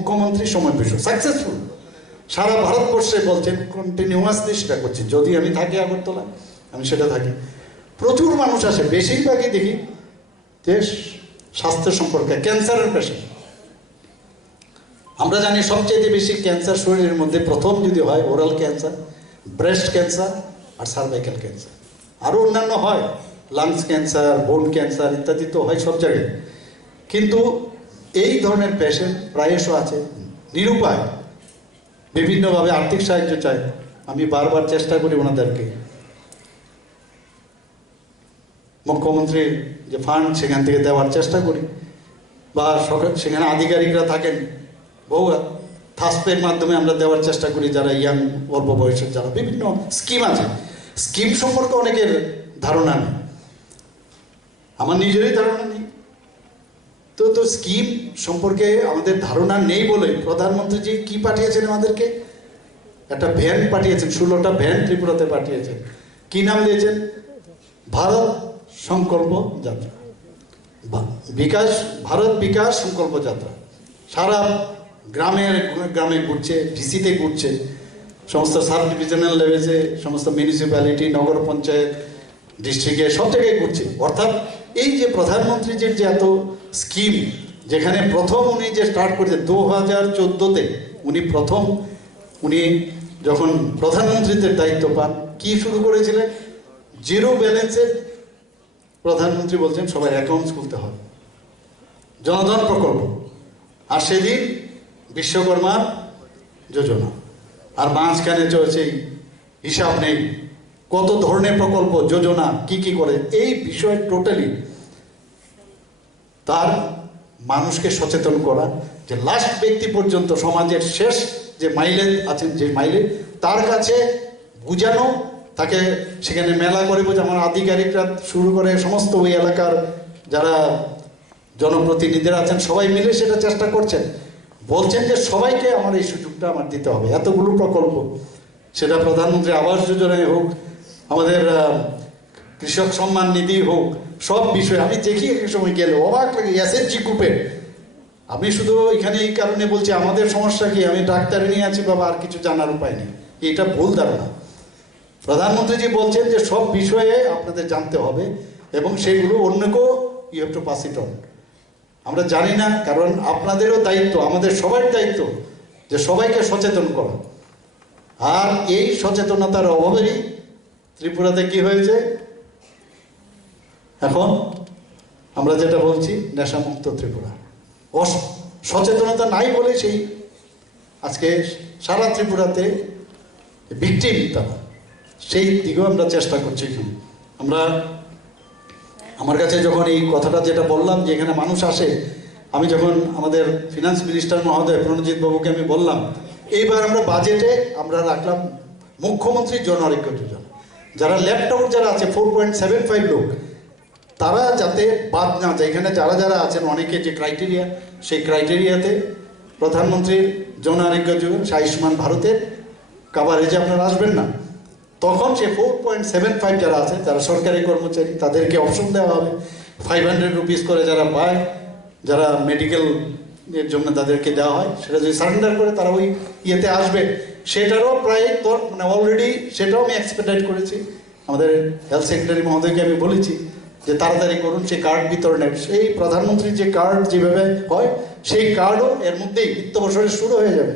মুখ্যমন্ত্রী সময় পেশ সাকসেসফুল, সারা ভারতবর্ষে বলছেন, কন্টিনিউয়াসলি সেটা করছি। যদি আমি থাকি আগরতলা, আমি সেটা থাকি, প্রচুর মানুষ আসে, বেশিরভাগই দেখি যে স্বাস্থ্য সম্পর্কে, ক্যান্সারের পেশেন্ট। আমরা জানি সবচেয়ে বেশি ক্যান্সার শরীরের মধ্যে প্রথম যদি হয় ওরাল ক্যান্সার, ব্রেস্ট ক্যান্সার আর সার্ভাইকাল ক্যান্সার। আরও অন্যান্য হয়, লাংস ক্যান্সার, বোন ক্যান্সার ইত্যাদি তো হয় সব জায়গায়। কিন্তু এই ধরনের পেশেন্ট প্রায়শ আছে, নিরুপায়, বিভিন্নভাবে আর্থিক সাহায্য চায়। আমি বারবার চেষ্টা করি ওনাদেরকে, মুখ্যমন্ত্রীর যে ফান্ড সেখান থেকে দেওয়ার চেষ্টা করি, বা সেখানে আধিকারিকরা থাকেন, বহু থাসপের মাধ্যমে আমরা দেওয়ার চেষ্টা করি, যারা ইয়াং অল্প বয়সের, যারা বিভিন্ন স্কিম আছে। স্কিম সম্পর্কে অনেকের ধারণা নেই, আমার নিজেরই ধারণা নেই। তো স্কিম সম্পর্কে আমাদের ধারণা নেই বলে প্রধানমন্ত্রীজি কি পাঠিয়েছেন আমাদেরকে, একটা ভ্যান পাঠিয়েছেন, 16টা ভ্যান ত্রিপুরাতে পাঠিয়েছেন। কি নাম দিয়েছেন? ভারত সংকল্প যাত্রা, ভারত বিকাশ সংকল্প যাত্রা। সারা গ্রামে ঘুরছে, ডিসিতে ঘুরছে, সমস্ত সাব ডিভিশনাল লেভেলে, সমস্ত মিউনিসিপ্যালিটি, নগর পঞ্চায়েত, ডিস্ট্রিক্টে, সব জায়গায় ঘুরছে। অর্থাৎ এই যে প্রধানমন্ত্রীজির যে এত স্কিম, যেখানে প্রথম উনি যে স্টার্ট করেছেন 2014-তে, উনি যখন প্রধানমন্ত্রীদের দায়িত্ব পান, কি শুরু করেছিলেন? জিরো ব্যালেন্সে প্রধানমন্ত্রী বলছেন সবাই অ্যাকাউন্টস খুলতে হবে, জনধন প্রকল্প। আর সেদিন বিশ্বকর্মা যোজনা, আর মাঝখানে চলছে হিসাব নেই কত ধরনের প্রকল্প, যোজনা, কি করে। এই বিষয়ে টোটালি তার মানুষকে সচেতন করা, যে লাস্ট ব্যক্তি পর্যন্ত, সমাজের শেষ যে মাইলে আছেন, যে মাইলে, তার কাছে বুঝানো, তাকে সেখানে মেলা করে বোঝা। আমার আধিকারিকরা শুরু করে সমস্ত ওই এলাকার যারা জনপ্রতিনিধিরা আছেন, সবাই মিলে সেটা চেষ্টা করছেন। বলছেন যে সবাইকে আমার এই সুযোগটা আমার দিতে হবে। এতগুলো প্রকল্প, সেটা প্রধানমন্ত্রী আবাস যোজনায় হোক, আমাদের কৃষক সম্মান নিধি হোক, সব বিষয়ে আমি দেখি এক সময় গেলে অবাক লাগে। এসএসজি গ্রুপে, আমি শুধু এখানে এই কারণে বলছি, আমাদের সমস্যা কি, আমি ডাক্তার নিয়ে আছি বাবা, আর কিছু জানার উপায় নেই, এটা ভুল ধারণা। প্রধানমন্ত্রীজি বলছেন যে সব বিষয়ে আপনাদের জানতে হবে, এবং সেগুলো অন্যকেও you have to pass it on. আমরা জানি না, কারণ আপনাদেরও দায়িত্ব, আমাদের সবার দায়িত্ব যে সবাইকে সচেতন করা। আর এই সচেতনতার অভাবেই ত্রিপুরাতে কি হয়েছে, এখন আমরা যেটা বলছি নেশামুক্ত ত্রিপুরা। সচেতনতা নাই বলে সেই আজকে সারা ত্রিপুরাতে ভিকটিম তারা, সেই দিকেও আমরা চেষ্টা করছি। আমার কাছে যখন এই কথাটা যেটা বললাম, যে এখানে মানুষ আসে, আমি যখন আমাদের ফিনান্স মিনিস্টার মহোদয় প্রণজিৎ বাবুকে আমি বললাম, এইবার আমরা বাজেটে আমরা রাখলাম মুখ্যমন্ত্রী জন আরোগ্য যোজনা। যারা লেফট আউট যারা আছে 4.75 লোক, তারা যাতে বাদ না যায়। এখানে যারা আছেন, অনেকে যে ক্রাইটেরিয়া, সেই ক্রাইটেরিয়াতে প্রধানমন্ত্রীর জন আরোগ্য যোজনা, আয়ুষ্মান ভারতের কাভারেজে আপনারা আসবেন না, তখন সে 4.75 যারা আছে, যারা সরকারি কর্মচারী, তাদেরকে অপশন দেওয়া হবে 500 রুপিস করে যারা পায়, যারা মেডিকেল এর জন্য তাদেরকে দেওয়া হয়, সেটা যদি সারেন্ডার করে তারা ওই ইয়েতে আসবে। সেটারও প্রায় মানে অলরেডি সেটাও আমি এক্সপেক্টেড করেছি। আমাদের হেলথ সেক্রেটারি মহোদয়কে আমি বলেছি যে তাড়াতাড়ি করুন সেই কার্ড বিতরণের। সেই প্রধানমন্ত্রীর যে কার্ড যেভাবে হয়, সেই কার্ডও এর মধ্যেই বিত্ত বছরে শুরু হয়ে যাবে।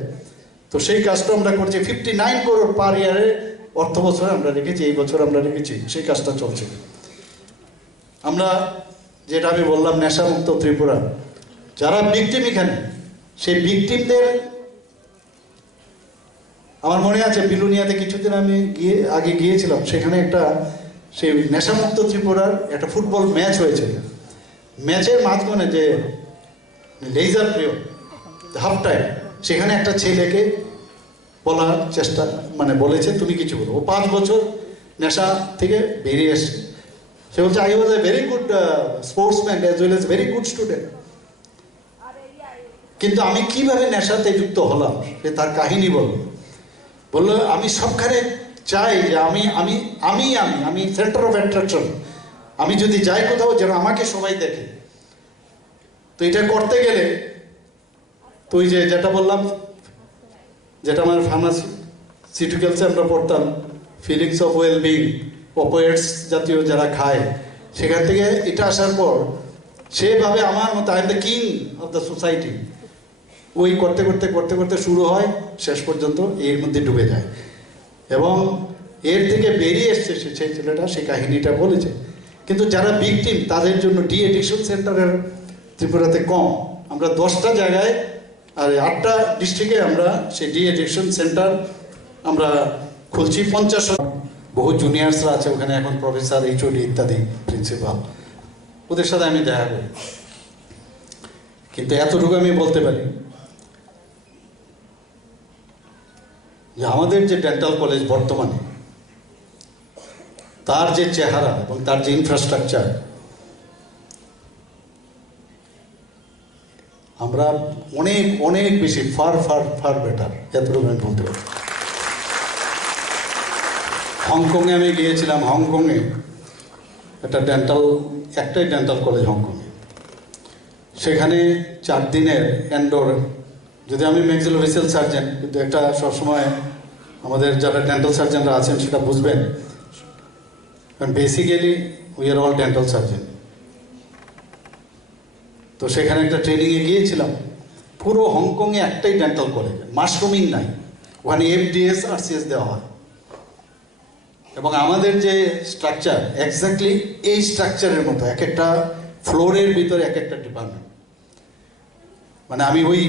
তো সেই কাজটা আমরা করছি। 59 crore পার ইয়ারে অর্থ বছরে আমরা রেখেছি, এই বছর আমরা রেখেছি, সেই কাজটা চলছে। আমরা যেটা আমি বললাম নেশামুক্ত ত্রিপুরা, যারা ভিকটিম এখানে, সেই ভিকটিমদের, আমার মনে আছে বিলুনিয়াতে কিছুদিন আমি আগে গিয়েছিলাম, সেখানে একটা সেই নেশামুক্ত ত্রিপুরার একটা ফুটবল ম্যাচ হয়েছে। ম্যাচের মাঝখানে যে লেজার পিরিয়ড, হাফ টাইম, সেখানে একটা ছেলেকে বলার চেষ্টা, মানে বলেছে তুমি কিছু বলো। ও 5 বছর নেশা থেকে বেরিয়ে এসছে। সে বলছে I was a very good sportsman as well as very good student. কিন্তু আমি কিভাবে নেশাতে যুক্ত হলাম, সে তার কাহিনী বললো আমি সবখানে চাই যে আমি সেন্টার অফ অ্যাট্রাকশন। আমি যদি যাই কোথাও, যেন আমাকে সবাই দেখে। তো এটা করতে গেলে তো ওই যে যেটা বললাম, যেটা আমার ফার্মাসিউটিক্যালসে আমরা পড়তাম, ফিলিংস অফ ওয়েলবিং, অপোয়েটস জাতীয় যারা খায়, সেখান থেকে এটা আসার পর সেভাবে আমার মতো I am the king of the society, ওই করতে করতে করতে করতে শুরু হয়, শেষ পর্যন্ত এর মধ্যে ডুবে যায়। এবং এর থেকে বেরিয়ে এসছে সেই ছেলেটা, সেই কাহিনীটা বলেছে। কিন্তু যারা ভিকটিম তাদের জন্য ডি এডিকশন সেন্টারের ত্রিপুরাতে কম। আমরা 10টা জায়গায় আর 8টা ডিস্ট্রিক্টে আমরা সেই ডি এডিকশন সেন্টার আমরা খুলছি। 50 বহু জুনিয়র্সরা আছে ওখানে, এখন প্রফেসর, এইচওডি ইত্যাদি, প্রিন্সিপাল, ওদের সাথে আমি দেখা করি। কিন্তু এতটুকু আমি বলতে পারি যে আমাদের যে ডেন্টাল কলেজ বর্তমানে, তার যে চেহারা এবং তার যে ইনফ্রাস্ট্রাকচার, আমরা অনেক অনেক বেশি ফার ফার ফার বেটার, এতটুকু আমি বলতে পারি। হংকংয়ে আমি গিয়েছিলাম, হংকংয়ে একটাই ডেন্টাল কলেজ হংকংয়ে। সেখানে 4 দিনের এন্ডোর, যদি আমি ম্যাক্সিলোফেসিয়াল সার্জন, কিন্তু একটা সবসময় আমাদের যারা ডেন্টাল সার্জনরা আছেন সেটা বুঝবেন, কারণ basically we are all dental surgeon. তো সেখানে একটা ট্রেনিংয়ে গিয়েছিলাম। পুরো হংকংয়ে একটাই ডেন্টাল কলেজ, মাশরুমিং নাই, ওখানে এফডিএস আর সিএস দেওয়া হয়। এবং আমাদের যে স্ট্রাকচার এক্স্যাক্টলি এই স্ট্রাকচারের মতো, এক একটা ফ্লোরের ভিতরে এক একটা ডিপার্টমেন্ট। মানে আমি ওই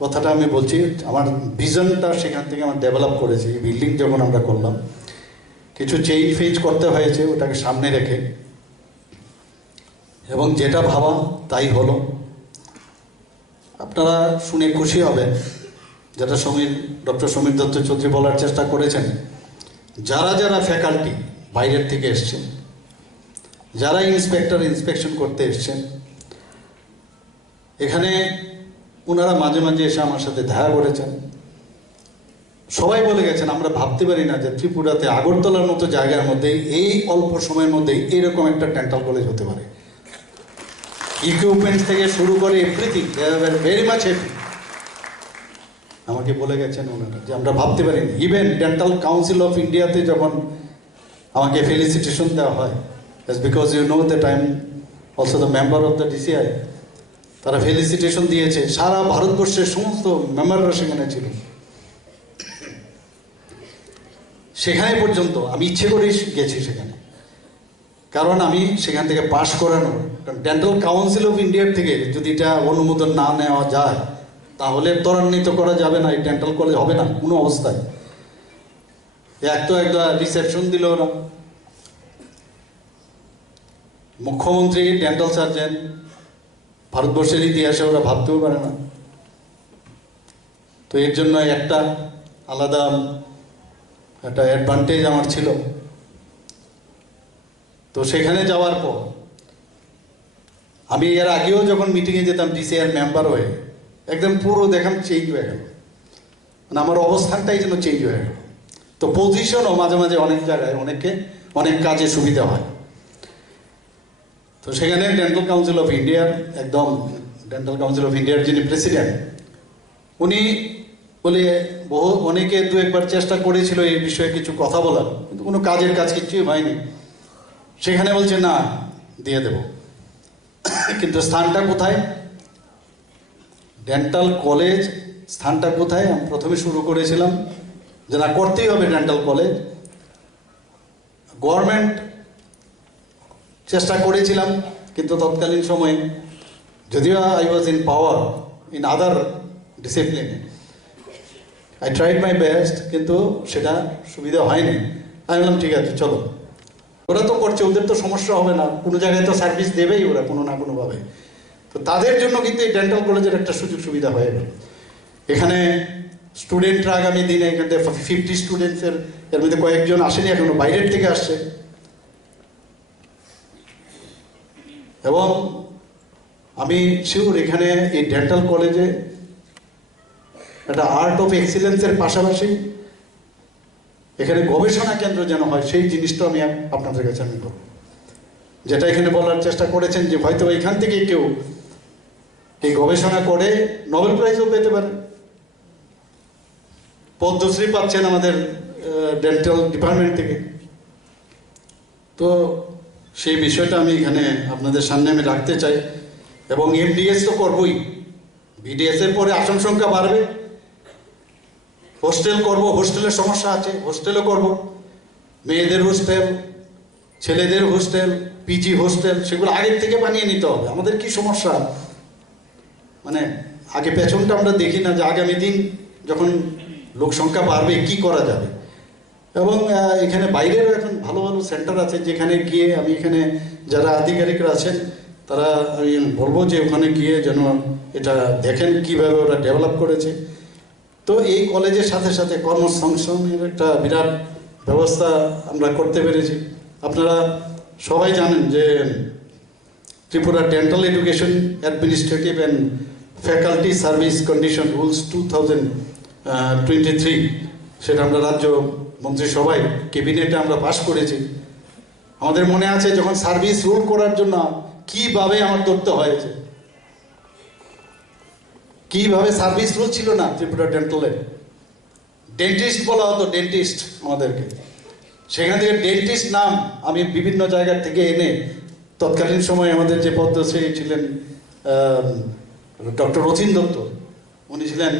কথাটা আমি বলছি, আমার ভিশনটা সেখান থেকে আমার ডেভেলপ করেছি। এই বিল্ডিং যখন আমরা করলাম, কিছু চেঞ্জ ফেঞ্জ করতে হয়েছে ওটাকে সামনে রেখে, এবং যেটা ভাবা তাই হলো। আপনারা শুনে খুশি হবেন, যেটা ডক্টর সমীর দত্ত চৌধুরী বলার চেষ্টা করেছেন, যারা যারা ফ্যাকাল্টি বাইরের থেকে এসছেন, যারা ইন্সপেকশন করতে এসছেন, এখানে ওনারা মাঝে মাঝে এসে আমার সাথে দেখা করেছেন। সবাই বলে গেছেন, আমরা ভাবতে পারি না যে ত্রিপুরাতে আগরতলার মতো জায়গার মধ্যে এই অল্প সময়ের মধ্যে এরকম একটা ডেন্টাল কলেজ হতে পারে। ইকুইপমেন্ট থেকে শুরু করে everything, they are very much happy. আমাকে বলে গেছেন ওনারা যে আমরা ভাবতে পারিনি। ইভেন ডেন্টাল কাউন্সিল অফ ইন্ডিয়াতে যখন আমাকে ফেলিসিটেশন দেওয়া হয়, because you know that I am also the member of the DCI, তারা ফেলিসিটেশন দিয়েছে। সারা ভারতবর্ষের সমস্ত মেম্বাররা সেখানে ছিল। সেখানে পর্যন্ত আমি ইচ্ছে করেই গেছি সেখানে, কারণ আমি সেখান থেকে পাশ করানো। কারণ ডেন্টাল কাউন্সিল অফ ইন্ডিয়ার থেকে যদি এটা অনুমোদন না নেওয়া যায়, তাহলে ত্বরান্বিত করা যাবে না, এই ডেন্টাল কলেজ হবে না কোনো অবস্থায়। একটা রিসেপশন দিল ওরা, মুখ্যমন্ত্রী, ডেন্টাল সার্জন, ভারতবর্ষের ইতিহাসে ওরা ভাবতেও পারে না। তো এর জন্য একটা আলাদা একটা অ্যাডভান্টেজ আমার ছিল। তো সেখানে যাওয়ার পর আমি এর আগেও যখন মিটিংয়ে যেতাম ডিসিআর মেম্বার হয়ে, একদম পুরো দেখাম চেঞ্জ হয়ে গেল, মানে আমার অবস্থানটাই যেন চেঞ্জ হয়ে গেল। তো পজিশনও মাঝে মাঝে অনেক জায়গায় অনেক কাজে সুবিধা হয়। তো সেখানে ডেন্টাল কাউন্সিল অফ ইন্ডিয়ার যিনি প্রেসিডেন্ট, উনি বলে অনেকে 2-1বার চেষ্টা করেছিল এই বিষয়ে কিছু কথা বলার, কিন্তু কোনো কাজের কাজ কিছুই হয়নি। সেখানে বলছে না, দিয়ে দেব। কিন্তু স্থানটা কোথায়? ডেন্টাল কলেজ স্থানটা কোথায়? আমি প্রথমে শুরু করেছিলাম যে না, করতেই হবে ডেন্টাল কলেজ। গভর্নমেন্ট চেষ্টা করেছিলাম, কিন্তু তৎকালীন সময়ে, যদিও I was in power in other ডিসিপ্লিনে, আই ট্রাইড মাই বেস্ট, কিন্তু সেটা সুবিধা হয়নি। আমি বললাম ঠিক আছে চলো, ওরা তো করছে, ওদের তো সমস্যা হবে না, কোনো জায়গায় তো সার্ভিস দেবেই ওরা কোনো না কোনোভাবে। তো তাদের জন্য কিন্তু এই ডেন্টাল কলেজের একটা সুযোগ সুবিধা হয়ে গেল। এখানে স্টুডেন্টরা আগামী দিনে এখান থেকে 50 স্টুডেন্টসের, এর মধ্যে কয়েকজন আসেনি এখনো, বাইরের থেকে আসছে। এবং আমি শিওর এখানে এই ডেন্টাল কলেজে একটা আর্ট অফ এক্সিলেন্সের পাশাপাশি এখানে গবেষণা কেন্দ্র যেন হয়, সেই জিনিসটা আমি আপনাদের কাছে আমি বলব। যেটা এখানে বলার চেষ্টা করেছেন যে হয়তো এখান থেকে কেউ এই গবেষণা করে নোবেল প্রাইজও পেতে পারেন, পদ্মশ্রী পাচ্ছেন আমাদের ডেন্টাল ডিপার্টমেন্ট থেকে। তো সেই বিষয়টা আমি এখানে আপনাদের সামনে আমি রাখতে চাই। এবং এমডিএস তো করবই, বিডিএস এর পরে আসন সংখ্যা বাড়বে, হোস্টেল করব, হোস্টেলের সমস্যা আছে, হোস্টেলও করব, মেয়েদের হোস্টেল, ছেলেদের হোস্টেল, পিজি হোস্টেল, সেগুলো আগের থেকে বানিয়ে নিতে হবে। আমাদের কি সমস্যা, মানে আগে পেছনটা আমরা দেখি না, যে আগামী দিন যখন লোক সংখ্যা বাড়বে কি করা যাবে। এবং এখানে বাইরেরও এখন ভালো ভালো সেন্টার আছে, যেখানে গিয়ে আমি এখানে যারা আধিকারিকরা আছেন তারা আমি বলবো যে ওখানে গিয়ে যেন এটা দেখেন কিভাবে ওরা ডেভেলপ করেছে। তো এই কলেজের সাথে সাথে কর্মসংস্থানের একটা বিরাট ব্যবস্থা আমরা করতে পেরেছি। আপনারা সবাই জানেন যে Tripura dental education administrative and faculty service condition rules 2023, সেটা আমরা রাজ্য মন্ত্রিসভায় ক্যাবিনেটে আমরা পাশ করেছি। আমাদের মনে আছে যখন সার্ভিস রুল করার জন্য কিভাবে আমার ধরতে হয়েছে, কিভাবে সার্ভিস রুল ছিল না ত্রিপুরা ডেন্টালে, ডেন্টিস্ট বলা হতো, ডেন্টিস্ট আমাদেরকে। সেখান থেকে ডেন্টিস্ট নাম আমি বিভিন্ন জায়গা থেকে এনে, তৎকালীন সময় আমাদের যে পদ্মশ্রী ছিলেন ডক্টর রথীন দত্ত, উনি ছিলেন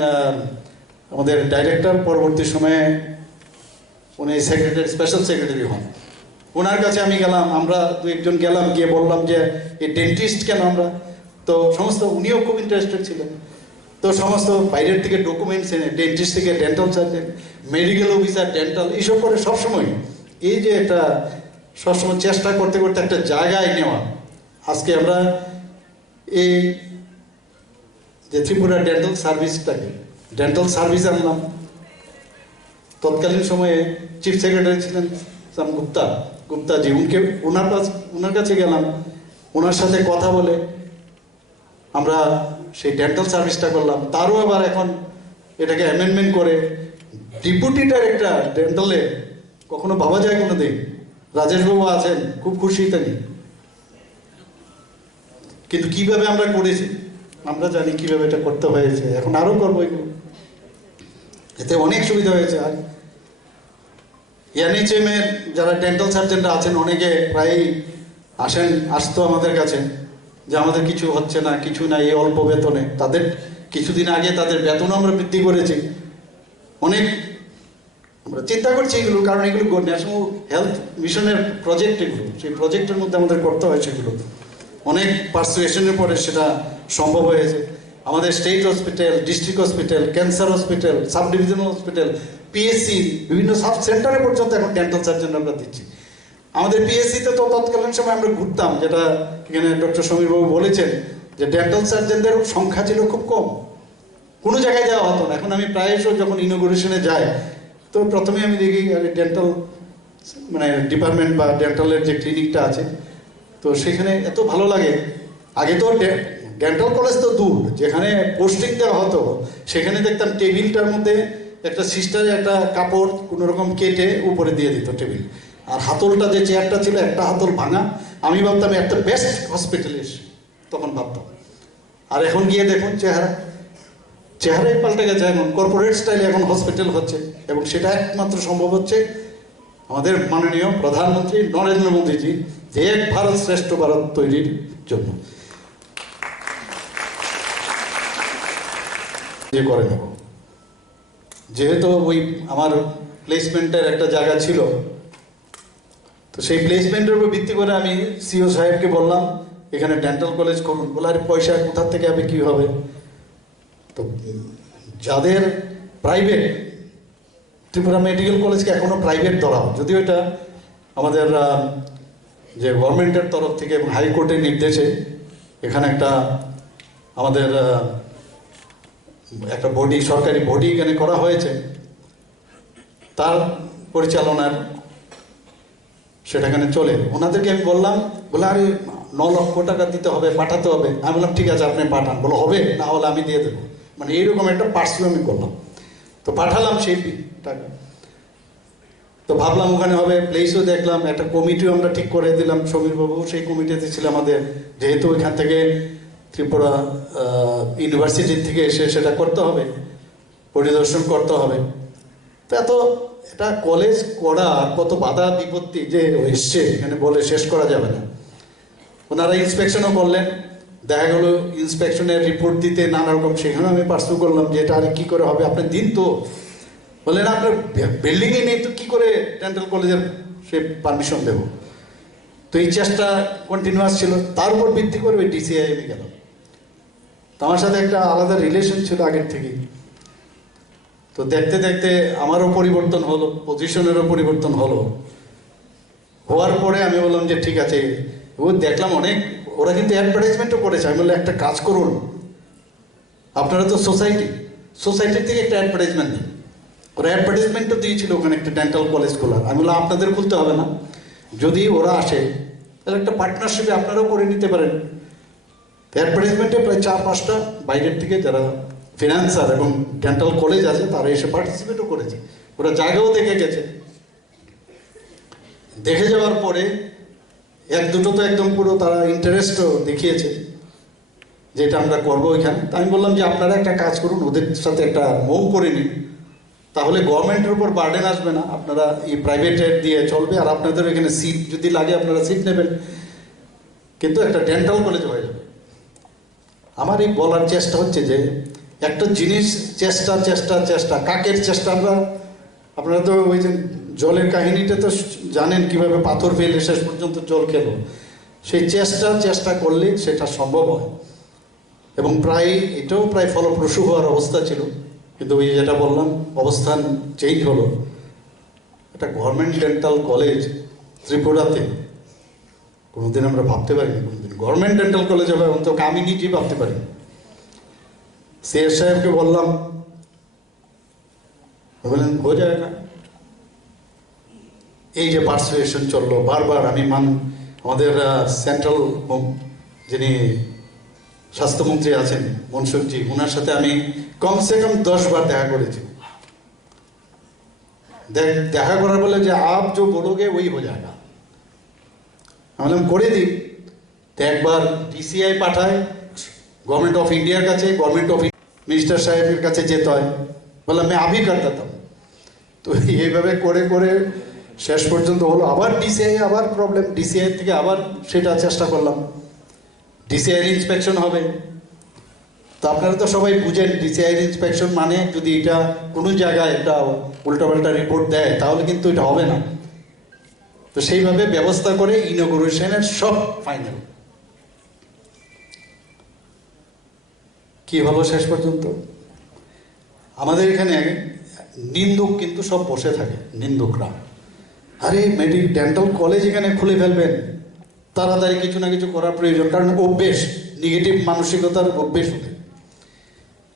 আমাদের ডাইরেক্টর, পরবর্তী সময়ে উনি সেক্রেটারি, স্পেশাল সেক্রেটারি হন। ওনার কাছে আমি গেলাম, আমরা দু একজন গেলাম, গিয়ে বললাম যে এই ডেন্টিস্ট কেন আমরা, তো সমস্ত উনিও খুব ইন্টারেস্টেড ছিলেন। তো সমস্ত বাইরের থেকে ডকুমেন্টস এনে, ডেন্টিস্ট থেকে dental surgeon, medical officer dental, এইসব করে সবসময় এই যে একটা সবসময় চেষ্টা করতে করতে একটা জায়গায় নেওয়া। আজকে আমরা এই যে ত্রিপুরা ডেন্টাল সার্ভিসটাকে, ডেন্টাল সার্ভিস আনলাম। তৎকালীন সময়ে চিফ সেক্রেটারি ছিলেন সাম গুপ্তাজি, ওনার কাছে গেলাম, ওনার সাথে কথা বলে আমরা সেই ডেন্টাল সার্ভিসটা করলাম। তারও আবার এখন এটাকে অ্যামেন্ডমেন্ট করে ডেপুটি ডাইরেক্টর ডেন্টালে, কখনো ভাবা যায় কোনো দিন। রাজেশবাবু আছেন, খুব খুশি তিনি। কিন্তু কিভাবে আমরা করেছি, আমরা জানি কিভাবে এটা করতে হয়েছে, এখন আরো করবো এগুলো, এতে অনেক সুবিধা হয়েছে। আর এনএইচএম এর যারা ডেন্টাল সার্জনরা আছেন, অনেকে প্রায়ই আসতো আমাদের কাছে যে আমাদের কিছু হচ্ছে না, কিছু না, এই অল্প বেতনে। তাদের কিছুদিন আগে তাদের বেতনও আমরা বৃদ্ধি করেছি। অনেক আমরা চিন্তা করছি এগুলো, কারণ এগুলো ন্যাশনাল হেলথ মিশনের প্রজেক্ট, এগুলো সেই প্রজেক্টের মধ্যে আমাদের করতে হয়েছে। এগুলো অনেক পার্সুয়েশনের পরে সেটা সম্ভব হয়েছে। আমাদের state hospital, district hospital, cancer hospital, sub divisional hospital, PSC, বিভিন্ন সাব সেন্টারে পর্যন্ত এখন ডেন্টাল সার্জন আমরা দিচ্ছি। আমাদের পিএসসিতে তো তৎকালীন সময় আমরা ঘুরতাম, যেটা এখানে ডক্টর সমীরবাবু বলেছেন, যে ডেন্টাল সার্জনদের সংখ্যা ছিল খুব কম, কোনো জায়গায় যাওয়া হতো না। এখন আমি প্রায়শই যখন ইনোগ্রেশনে যাই, তো প্রথমে আমি দেখি ডেন্টাল মানে ডিপার্টমেন্ট বা ডেন্টালের যে ক্লিনিকটা আছে, তো সেখানে এত ভালো লাগে। আগে তো ডেন্টাল কলেজ তো দূর, যেখানে পোস্টিং দেওয়া হতো সেখানে দেখতাম টেবিলটার মধ্যে একটা সিস্টারে একটা কাপড় কোনো রকম কেটে উপরে দিয়ে দিত টেবিল, আর হাতলটা যে চেয়ারটা ছিল একটা হাতল ভাঙা। আমি ভাবতাম একটা বেস্ট হসপিটালে তখন ভাবতাম। আর এখন গিয়ে দেখুন চেহারাই পাল্টে গেছে, এখন কর্পোরেট স্টাইলে এখন হসপিটাল হচ্ছে, এবং সেটা একমাত্র সম্ভব হচ্ছে আমাদের মাননীয় প্রধানমন্ত্রী নরেন্দ্র মোদীজি যে এক ভারত শ্রেষ্ঠ ভারত তৈরির জন্য যে করে নেব। যেহেতু ওই আমার প্লেসমেন্টের একটা জায়গা ছিল, তো সেই প্লেসমেন্টের উপর ভিত্তি করে আমি সিও সাহেবকে বললাম এখানে ডেন্টাল কলেজ করুন। বলে আরে পয়সা কোথার থেকে হবে, কী হবে? তো যাদের প্রাইভেট, ত্রিপুরা মেডিকেল কলেজকে এখনো প্রাইভেট ধরা হয়, যদিও এটা আমাদের যে গভর্নমেন্টের তরফ থেকে এবং হাইকোর্টের নির্দেশে এখানে একটা আমাদের একটা বডি, সরকারি বডি এখানে করা হয়েছে, তার পরিচালনার সেটা এখানে চলে। ওনাদেরকে আমি বললাম, বলে আরে 9 লক্ষ টাকা দিতে হবে, পাঠাতে হবে। আমি বললাম ঠিক আছে আপনি পাঠান। বলো হবে, না হলে আমি দিয়ে দেবো, মানে এইরকম একটা পার্সেল আমি করলাম। তো পাঠালাম সেই টাকা। তো ভাবলাম ওখানে হবে, প্লেসও দেখলাম, একটা কমিটিও আমরা ঠিক করে দিলাম। সমীরবাবু সেই কমিটিতে ছিল আমাদের, যেহেতু এখান থেকে ত্রিপুরা ইউনিভার্সিটি থেকে এসে সেটা করতে হবে, পরিদর্শন করতে হবে। তো এটা কলেজ করা কত বাধা বিপত্তি যে এসছে এখানে বলে শেষ করা যাবে না। ওনারা ইন্সপেকশনও করলেন, দেখা গেল ইন্সপেকশনের রিপোর্ট দিতে নানা রকম, সেখানে আমি পার্সু করলাম যে এটা আর কি করে হবে, আপনি দিন তো। বললেন আপনার বিল্ডিংয়ে নেই তো কী করে ডেন্টাল কলেজের সে পারমিশন দেব। তো এই চেষ্টা কন্টিনিউয়াস ছিল, তার উপর ভিত্তি করে ওই ডিসিআই আমি গেলাম। তো আমার সাথে একটা আলাদা রিলেশন ছিল আগের থেকেই। তো দেখতে দেখতে আমারও পরিবর্তন হলো, পজিশনেরও পরিবর্তন হলো। হওয়ার পরে আমি বললাম যে ঠিক আছে, ও দেখলাম অনেক, ওরা কিন্তু অ্যাডভার্টাইজমেন্টও করেছে। আমি বললাম একটা কাজ করুন, আপনারা তো সোসাইটির থেকে একটা অ্যাডভার্টাইজমেন্ট দিন। ওরা অ্যাডভার্টাইজমেন্টও দিয়েছিল ওখানে একটা ডেন্টাল কলেজ খোলার। আমি বললাম আপনাদের খুলতে হবে না, যদি ওরা আসে তাহলে একটা পার্টনারশিপে আপনারাও করে নিতে পারেন। অ্যাডভার্টাইজমেন্টে প্রায় 4-5টা বাইরের থেকে যারা ফিনান্সার এবং ডেন্টাল কলেজ আছে তারা এসে পার্টিসিপেটও করেছে, ওরা জায়গাও দেখে গেছে। দেখে যাওয়ার পরে 1-2 তো একদম পুরো তারা ইন্টারেস্টও দেখিয়েছে যেটা আমরা করবো ওইখানে। তা আমি বললাম যে আপনারা একটা কাজ করুন, ওদের সাথে একটা মৌ করে নিন, তাহলে গভর্নমেন্টের উপর বার্ডেন আসবে না, আপনারা এই প্রাইভেটের দিয়ে চলবে, আর আপনাদের এখানে সিট যদি লাগে আপনারা সিট নেবেন, কিন্তু একটা ডেন্টাল কলেজ হয়ে যাবে। আমার এই বলার চেষ্টা হচ্ছে যে একটা জিনিস চেষ্টা কাকের চেষ্টা। আপনারা তো ওই যে জলের কাহিনীটা তো জানেন, কিভাবে পাথর ফেলে শেষ পর্যন্ত জল খেলো। সেই চেষ্টা করলে সেটা সম্ভব হয়, এবং এটাও প্রায় ফলপ্রসূ হওয়ার অবস্থা ছিল। কিন্তু ওই যেটা বললাম, অবস্থান চেঞ্জ হলো। একটা গভর্নমেন্ট ডেন্টাল কলেজ ত্রিপুরাতে কোনোদিন আমরা ভাবতে পারিনি, কোনোদিন গভর্নমেন্ট ডেন্টাল কলেজ হবে অন্তত আমি নিজেই ভাবতে পারি। সিএস সাহেবকে বললাম, বললেন হয়ে যায় না। এই যে পার্সুয়েশন চললো বারবার, আমি আমাদের সেন্ট্রাল যিনি স্বাস্থ্যমন্ত্রী আছেন মনসুখজি, ওনার সাথে আমি কমসে কম 10 বার দেখা করেছি। দেখা করার বলে যে আপ जो बोलोगे वही हो जाएगा। আমি বললাম করে দিই। তো একবার ডিসিআই পাঠায় গভর্নমেন্ট অফ ইন্ডিয়ার কাছে, গভর্নমেন্ট অফ মিনিস্টার সাহেবের কাছে যেতে হয়। বললাম আমি আভি করতাম। তো এইভাবে করে করে শেষ পর্যন্ত হলো। আবার ডিসিআই, আবার প্রবলেম, ডিসিআই থেকে আবার সেটা চেষ্টা করলাম। ডিসিআই ইন্সপেকশন হবে। তো আপনারা তো সবাই বুঝেন ডিসিআই ইন্সপেকশন মানে যদি এটা কোনো জায়গায় একটা উল্টাপাল্টা রিপোর্ট দেয় তাহলে কিন্তু এটা হবে না। তো সেইভাবে ব্যবস্থা করে ইনগুরেশনের সব ফাইনাল কি হলো শেষ পর্যন্ত। আমাদের এখানে নিন্দুক কিন্তু সব বসে থাকে, নিন্দুকরা, আরে ডেন্টাল কলেজ এখানে খুলে ফেলবেন, তাড়াতাড়ি কিছু না কিছু করার প্রয়োজন, কারণ অভ্যেস, নেগেটিভ মানসিকতার অভ্যেস ওদের।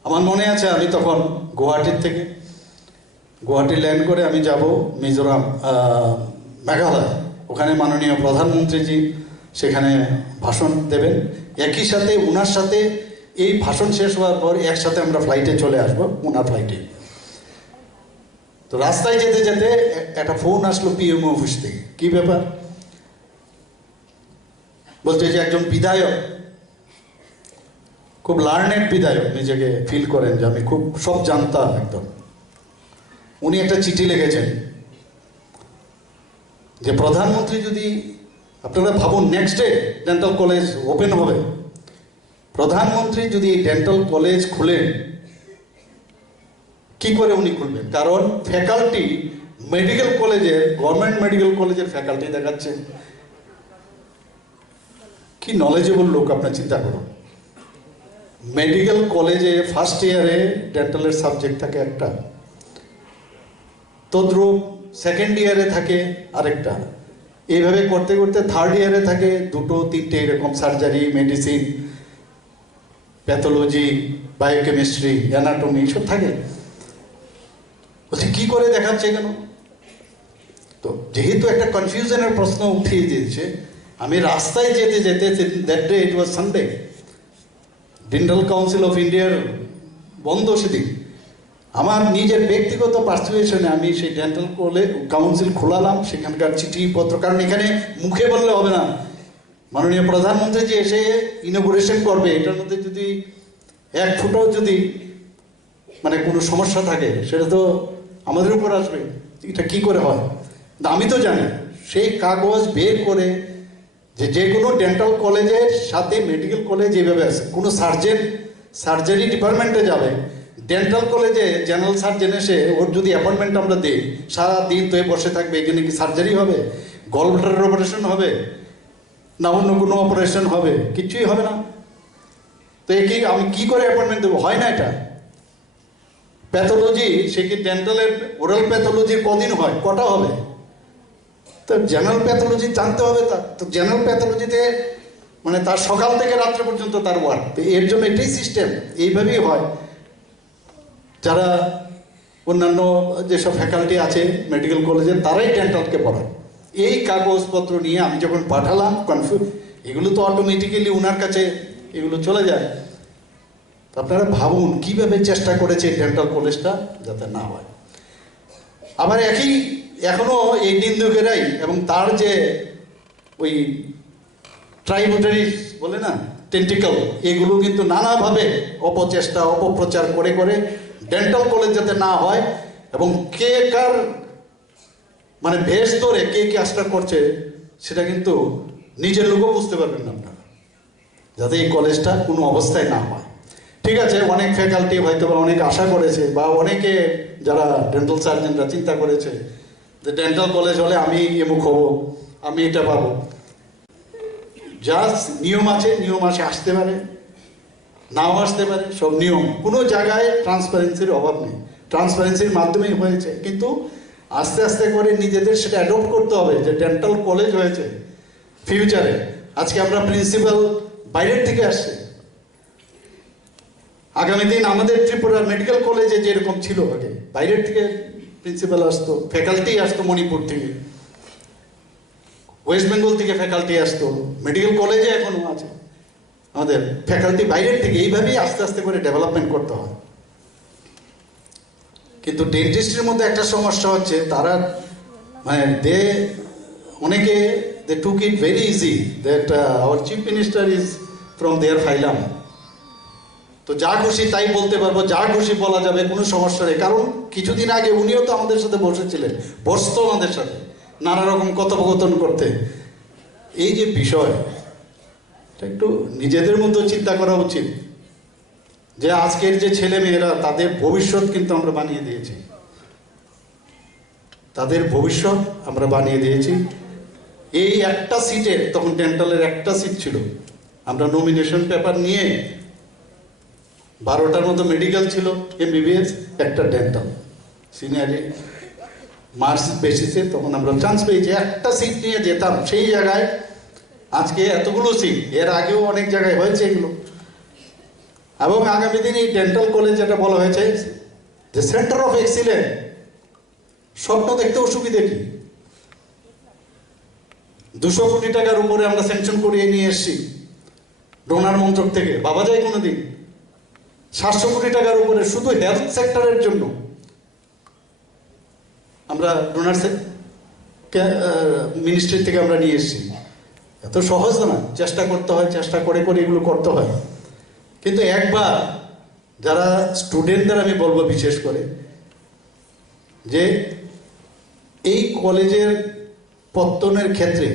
আমার মনে আছে আমি তখন গুয়াহাটি ল্যান্ড করে আমি যাব মিজোরাম, মেঘালয়। ওখানে মাননীয় প্রধানমন্ত্রীজি সেখানে ভাষণ দেবেন। একই সাথে ওনার সাথে এই ভাষণ শেষ হওয়ার পর একসাথে আমরা ফ্লাইটে চলে আসবো, ওনার ফ্লাইটে। তো রাস্তায় যেতে যেতে একটা ফোন আসলো পিএমও অফিস থেকে। কি ব্যাপার? বলছে যে একজন বিধায়ক, খুব লার্নেড বিধায়ক, নিজেকে ফিল করেন যে আমি খুব সব জানতাম একদম, উনি একটা চিঠি লিখেছেন যে প্রধানমন্ত্রী যদি, আপনারা ভাবুন next day dental college open হবে, প্রধানমন্ত্রী যদি ডেন্টাল কলেজ খুলেন, কি করে উনি খুলবেন? কারণ ফ্যাকাল্টি মেডিকেল কলেজের, গভর্নমেন্ট মেডিকেল কলেজের ফ্যাকাল্টি দেখাচ্ছে কি নলেজেবল লোক, আপনার চিন্তা করুন। মেডিকেল কলেজে ফার্স্ট ইয়ারে ডেন্টালের সাবজেক্ট থাকে একটা, তদ্রূপ সেকেন্ড ইয়ারে থাকে আরেকটা, এইভাবে করতে করতে থার্ড ইয়ারে থাকে 2-3টে এরকম, surgery, medicine, pathology, biochemistry, anatomy, সব থাকে। বলছে কি করে দেখাচ্ছে কেন? তো যেহেতু একটা কনফিউশনের প্রশ্ন উঠিয়ে দিয়েছে, আমি রাস্তায় যেতে যেতে, that day it was Sunday, dental council of ইন্ডিয়ার বন্ধ সেদিন, আমার নিজের ব্যক্তিগত পার্সুয়েশনে আমি সেই ডেন্টাল কাউন্সিল খোলালাম, সেখানকার চিঠিপত্র, কারণ এখানে মুখে বললে হবে না, মাননীয় প্রধানমন্ত্রী যে এসে ইনোগ্রেশন করবে, এটার মধ্যে যদি এক ফুটাও যদি মানে কোনো সমস্যা থাকে, সেটা তো আমাদের উপর আসবে। এটা কি করে হয়? আমি তো জানি সেই কাগজ বের করে যে কোনো ডেন্টাল কলেজের সাথে মেডিকেল কলেজ এইভাবে আছে। কোনো সার্জারি ডিপার্টমেন্টে যাবে, ডেন্টাল কলেজে জেনারেল সার্জন এসে ওর যদি অ্যাপয়েন্টমেন্ট আমরা দিই, সারাদিন তো বসে থাকবে, এখানে কি সার্জারি হবে, গল ব্লাডারের অপারেশন হবে, না অন্য কোনো অপারেশন হবে? কিচ্ছুই হবে না। তো কি আমি কি করে অ্যাপয়েন্টমেন্ট দেবো? হয় না এটা। প্যাথোলজি, সে কি ডেন্টালের ওরাল প্যাথোলজির কদিন হয়, কটা হবে? তো জেনারেল প্যাথোলজি জানতে হবে তার। তো জেনারেল প্যাথোলজিতে মানে তার সকাল থেকে রাত্রে পর্যন্ত তার ওয়ার্ক। তো এর জন্য এটাই সিস্টেম, এইভাবেই হয়। যারা অন্যান্য যেসব ফ্যাকাল্টি আছে মেডিকেল কলেজের, তারাই ডেন্টালকে পড়ায়। এই কাগজপত্র নিয়ে আমি যখন পাঠালাম, এগুলো তো অটোমেটিক্যালি ওনার কাছে এগুলো চলে যায়। আপনারা ভাবুন কিভাবে চেষ্টা করেছে ডেন্টাল কলেজটা যাতে না হয়। আবার এখনো এই নিন্দুকেরাই এবং তার যে ওই ট্রাইবুটারিজ বলে না, টেন্টিকল, এগুলো কিন্তু নানাভাবে অপচেষ্টা অপপ্রচার করে করে ডেন্টাল কলেজ যাতে না হয়, এবং কে কার মানে ভেস ধরে কে কাজটা করছে সেটা কিন্তু নিজের লোকও বুঝতে পারবেন না আপনারা, যাতে এই কলেজটা কোনো অবস্থায় না হয়। ঠিক আছে, অনেক ফ্যাকাল্টি হয়তো বা অনেক আশা করেছে, বা অনেকে যারা ডেন্টাল সার্জনরা চিন্তা করেছে যে ডেন্টাল কলেজ হলে আমি এমুক হবো, আমি এটা পাবো। জাস্ট নিয়ম আছে, নিয়ম আসতে পারে, নাও আসতে পারে, সব নিয়ম। কোনো জায়গায় ট্রান্সপারেন্সির অভাব নেই, ট্রান্সপারেন্সির মাধ্যমেই হয়েছে। কিন্তু আস্তে আস্তে করে নিজেদের সেটা অ্যাডপ্ট করতে হবে যে ডেন্টাল কলেজ হয়েছে ফিউচারে। আজকে আমরা প্রিন্সিপাল বাইরের থেকে আসছে, আগামী দিন আমাদের ত্রিপুরা মেডিকেল কলেজে যেরকম ছিল আগে, বাইরের থেকে প্রিন্সিপাল আসতো, ফ্যাকাল্টি আসতো মণিপুর থেকে, ওয়েস্ট বেঙ্গল থেকে ফ্যাকাল্টি আসতো, মেডিকেল কলেজে এখনো আছে আমাদের ফ্যাকাল্টি বাইরের থেকে। এইভাবেই আস্তে আস্তে করে ডেভেলপমেন্ট করতে হয়। কিন্তু ডেন্টিস্টের মধ্যে একটা সমস্যা হচ্ছে, তারা মানে অনেকে they took it very easy that our chief minister is from there ফাইলাম। তো যা খুশি তাই বলতে পারবো, যা খুশি বলা যাবে, কোনো সমস্যা নেই। কারণ কিছুদিন আগে উনিও তো আমাদের সাথে বসেছিলেন, বসতো আমাদের সাথে নানা রকম কথোপকথন করতে। এই যে বিষয়, একটু নিজেদের মধ্যে চিন্তা করা উচিত যে আজকের যে ছেলে মেয়েরা, তাদের ভবিষ্যৎ কিন্তু আমরা বানিয়ে দিয়েছি, তাদের ভবিষ্যৎ আমরা বানিয়ে দিয়েছি। এই একটা সিটের, তখন ডেন্টালের একটা সিট ছিল, আমরা নমিনেশন পেপার নিয়ে 12টার মতো মেডিকেল ছিল, MBBS, একটা ডেন্টাল সিনিয়রে মার্কস বেসিসে তখন আমরা চান্স পেয়েছি। একটা সিট নিয়ে যেতাম, সেই জায়গায় আজকে এতগুলো সিট, এর আগেও অনেক জায়গায় হয়েছে এগুলো। এবং আগামী দিন এই ডেন্টাল কলেজ যেটা বলা হয়েছে যে সেন্টার অফ এক্সিলেন্স, স্বপ্ন দেখতে অসুবিধে কি? 200 কোটি টাকার উপরে আমরা স্যাংশন করিয়ে নিয়ে এসেছি ডোনার মন্ত্রক থেকে, ভাবা যায় কোনোদিন? 700 কোটি টাকার উপরে শুধু হেলথ সেক্টরের জন্য আমরা ডোনার মিনিস্ট্রি থেকে আমরা নিয়ে এসেছি। এত সহজ না, চেষ্টা করতে হয়, চেষ্টা করে করে এগুলো করতে হয়। কিন্তু একবার যারা স্টুডেন্টদের আমি বলবো বিশেষ করে, যে এই কলেজের পত্তনের ক্ষেত্রে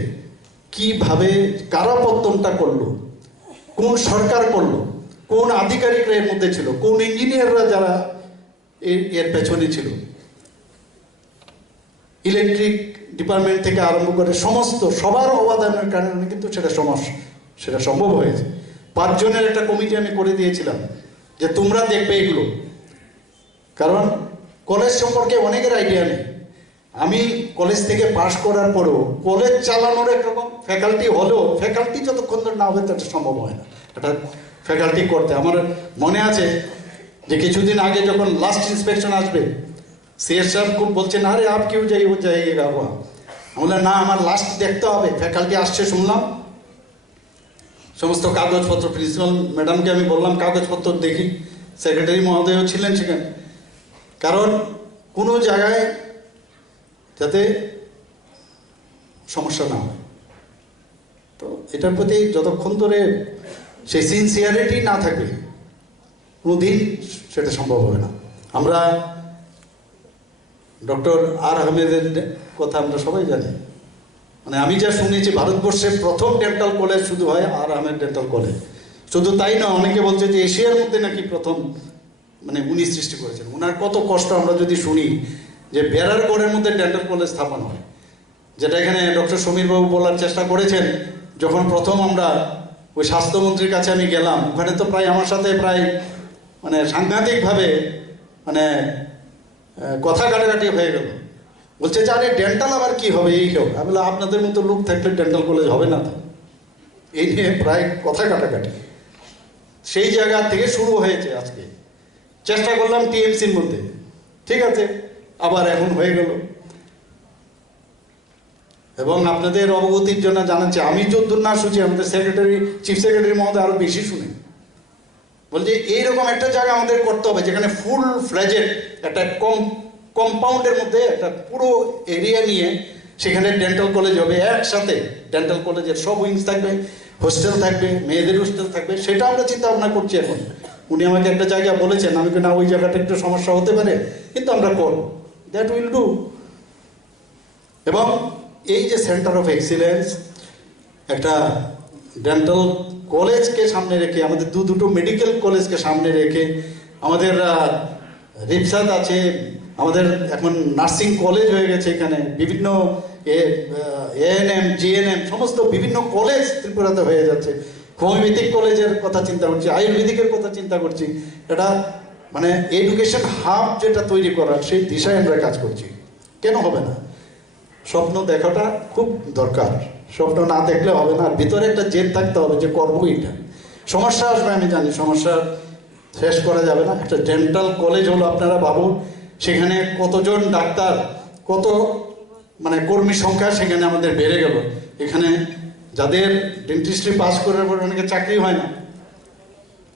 কিভাবে কারা পত্তনটা করলো, কোন সরকার করলো, কোন আধিকারিকরা এর মধ্যে ছিল, কোন ইঞ্জিনিয়াররা যারা এর পেছনে ছিল, ইলেকট্রিক ডিপার্টমেন্ট থেকে আরম্ভ করে সমস্ত সবার অবদানের কারণে কিন্তু সেটা সম্ভব হয়েছে। 5 জনের একটা কমিটি আমি করে দিয়েছিলাম যে তোমরা দেখবে এগুলো, কারণ কলেজ সম্পর্কে অনেকের আইডিয়া নেই। আমি কলেজ থেকে পাশ করার পরেও কলেজ চালানোর একরকম, ফ্যাকাল্টি হলেও ফ্যাকাল্টি যতক্ষণ ধরে না হবে তত সম্ভব হয় না এটা ফ্যাকাল্টি করতে। আমার মনে আছে যে কিছুদিন আগে যখন লাস্ট ইন্সপেকশন আসবে, সিএস সাহেব খুব বলছেন, আরে আপ কেউ যাই ও যাইয়েগা হুয়া। আমরা না, আমার লাস্ট দেখতে হবে। ফ্যাকাল্টি আসছে শুনলাম, সমস্ত কাগজপত্র, প্রিন্সিপাল ম্যাডামকে আমি বললাম কাগজপত্র দেখি, সেক্রেটারি মহোদয়ও ছিলেন সেখানে। কারণ কোনো জায়গায় যাতে সমস্যা না হয়। তো এটার প্রতি যতক্ষণ ধরে সেই সিনসিয়ারিটি না থাকবে কোনোদিন সেটা সম্ভব হবে না। আমরা ডক্টর আর আহমেদের কথা আমরা সবাই জানি, মানে আমি যা শুনেছি ভারতবর্ষের প্রথম ডেন্টাল কলেজ শুধু হয় আর আহমেদ ডেন্টাল কলেজ। শুধু তাই না, অনেকে বলছে যে এশিয়ার মধ্যে নাকি প্রথম মানে উনি সৃষ্টি করেছেন। ওনার কত কষ্ট আমরা যদি শুনি যে বেড়ার গড়ের মধ্যে ডেন্টাল কলেজ স্থাপন হয়, যেটা এখানে ডক্টর সমীরবাবু বলার চেষ্টা করেছেন। যখন প্রথম আমরা ওই স্বাস্থ্যমন্ত্রীর কাছে আমি গেলাম, ওখানে তো প্রায় আমার সাথে প্রায় মানে সাংঘাতিকভাবে মানে কথা কাটাকাটি হয়ে গেল। বলছে যে আরে ডেন্টাল আবার কি হবে, এই কেউ। আমি বললাম আপনাদের মতো লোক থাকলে ডেন্টাল কলেজ হবে না তো। এই নিয়ে প্রায় কথা কাটাকাটি সেই জায়গা থেকে শুরু হয়েছে। আজকে চেষ্টা করলাম টিএমসির মধ্যে, ঠিক আছে, আবার এখন হয়ে গেল। এবং আপনাদের অবগতির জন্য জানাচ্ছি, আমি যদ্দূর না শুনছি, আমাদের সেক্রেটারি, চিফ সেক্রেটারি মহোদয় আরো বেশি শুনে বলছে এইরকম একটা জায়গা আমাদের করতে হবে যেখানে ফুল ফ্লেজেড একটা কম্পাউন্ডের মধ্যে একটা পুরো এরিয়া নিয়ে সেখানে ডেন্টাল কলেজ হবে। একসাথে ডেন্টাল কলেজের সব উইংস থাকবে, হোস্টেল থাকবে, মেয়েদের হোস্টেল থাকবে। সেটা আমরা চিন্তা ভাবনা করছি এখন। উনি আমাকে একটা জায়গা বলেছেন, আমি না ওই জায়গাটা একটু সমস্যা হতে পারে, কিন্তু আমরা করব, দ্যাট উইল ডু। এবং এই যে সেন্টার অফ এক্সিলেন্স, একটা ডেন্টাল কলেজকে সামনে রেখে, আমাদের দুটো মেডিকেল কলেজকে সামনে রেখে, আমাদের রিপসাদ আছে, আমাদের এখন নার্সিং কলেজ হয়ে গেছে, এখানে বিভিন্ন এএনএম, জিএনএম সমস্ত বিভিন্ন কলেজ ত্রিপুরাতে হয়ে যাচ্ছে। হোমিওপ্যাথিক কলেজের কথা চিন্তা করছি, আয়ুর্বেদিকের কথা চিন্তা করছি। এটা মানে এডুকেশন হাব যেটা তৈরি করার, সেই দিশায় আমরা কাজ করছি। কেন হবে না? স্বপ্ন দেখাটা খুব দরকার। স্বপ্ন না দেখলে হবে না, ভিতরে একটা জেদ থাকতে হবে যে করবো এটা। সমস্যা আসবে, আমি জানি সমস্যা শেষ করা যাবে না। একটা ডেন্টাল কলেজ হলো, আপনারা ভাবুন সেখানে কতজন ডাক্তার, কত মানে কর্মী সংখ্যা সেখানে আমাদের বেড়ে গেল। এখানে যাদের ডেন্টিস্ট্রি পাস করার পর অনেকে চাকরি হয় না।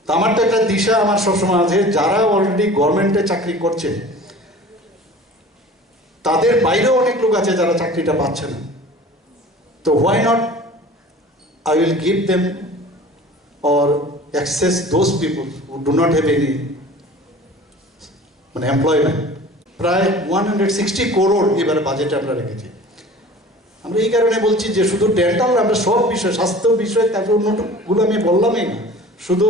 তো আমার তো একটা দিশা আমার সবসময় আছে, যারা অলরেডি গভর্নমেন্টে চাকরি করছে তাদের বাইরেও অনেক লোক আছে যারা চাকরিটা পাচ্ছে না। তো why not I will give them or access those people who do not have any মানে এমপ্লয়মেন্ট। প্রায় 160 করোড় এবারে বাজেটে আমরা রেখেছি। আমরা এই কারণে বলছি যে শুধু ডেন্টাল, আমরা সব বিষয়, স্বাস্থ্য বিষয়, তারপর অন্যগুলো আমি বললামই না, শুধু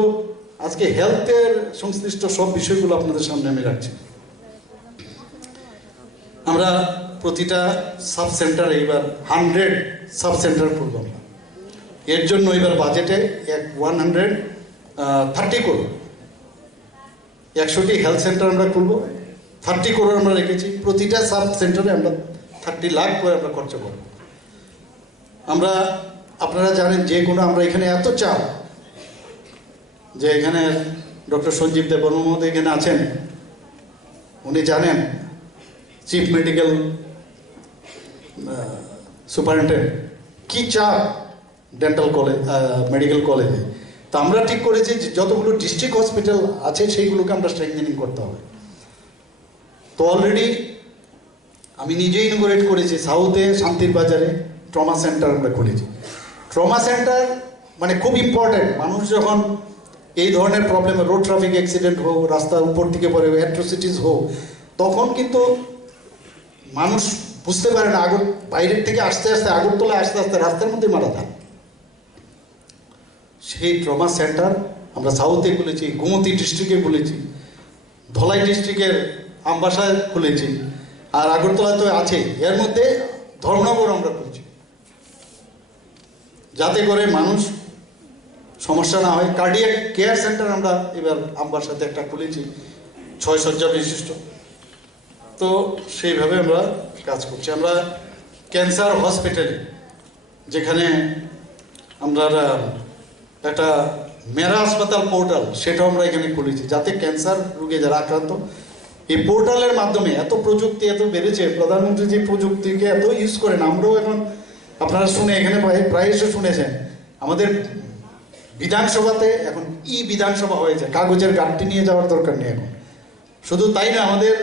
আজকে হেলথের সংশ্লিষ্ট সব বিষয়গুলো আপনাদের সামনে আমি রাখছি। আমরা প্রতিটা সাব সেন্টারে এবার 100 সাব সেন্টার করবো আমরা। এর জন্য এবার বাজেটে 130 করোড়, 100টি হেলথ সেন্টার আমরা খুলবো, 30 করোড় আমরা রেখেছি। প্রতিটা সাব সেন্টারে আমরা 30 লাখ করে আমরা খরচা করব। আমরা, আপনারা জানেন যে কোনো, আমরা এখানে এত চাপ যে এখানে ডক্টর সঞ্জীব দেববর্মা মহোদয় এখানে আছেন, উনি জানেন, চিফ মেডিকেল সুপারিনটেন্ডেন্ট, কি চাপ ডেন্টাল কলেজ, মেডিকেল কলেজে। তো আমরা ঠিক করেছি যে যতগুলো ডিস্ট্রিক্ট হসপিটাল আছে সেইগুলোকে আমরা স্ট্রেংথেনিং করতে হবে। তো অলরেডি আমি নিজেই ইনোগ্রেট করেছি, সাউথে শান্তির বাজারে ট্রমা সেন্টার আমরা খুলেছি। ট্রমা সেন্টার মানে খুব ইম্পর্টেন্ট। মানুষ যখন এই ধরনের প্রবলেম, রোড ট্রাফিক অ্যাক্সিডেন্ট হোক, রাস্তার উপর থেকে পড়ে অ্যাট্রোসিটিস হোক, তখন কিন্তু মানুষ বুঝতে পারে না, বাইরের থেকে আস্তে আস্তে, আগরতলা আস্তে আস্তে রাস্তার মধ্যে মারা যায়। সেই ট্রমা সেন্টার আমরা সাউথে খুলেছি, গোমতী ডিস্ট্রিক্টে খুলেছি, ধলাই ডিস্ট্রিক্টের আমবাসায় খুলেছি, আর আগরতলা তো আছে। এর মধ্যে ধর্মনগর আমরা খুলছি, যাতে করে মানুষ সমস্যা না হয়। কার্ডিয়াক কেয়ার সেন্টার আমরা এবার আমবাসাতে একটা খুলেছি, 6 শয্যা বিশিষ্ট। তো সেইভাবে আমরা কাজ করছি। আমরা ক্যান্সার হসপিটালে, যেখানে আমরা একটা মেরা হাসপাতাল পোর্টাল, সেটাও আমরা এখানে খুলেছি, যাতে ক্যান্সার রোগে যারা আক্রান্ত, এই পোর্টালের মাধ্যমে এত প্রযুক্তি এত বেড়েছে, প্রধানমন্ত্রী যে প্রযুক্তিকে এত ইউজ করেন, আমরাও এখন, আপনারা শুনে এখানে প্রায় এসে শুনেছেন, আমাদের বিধানসভাতে এখন বিধানসভা হয়েছে, কাগজের গাঁটটি নিয়ে যাওয়ার দরকার নেই এখন। শুধু তাই না, আমাদের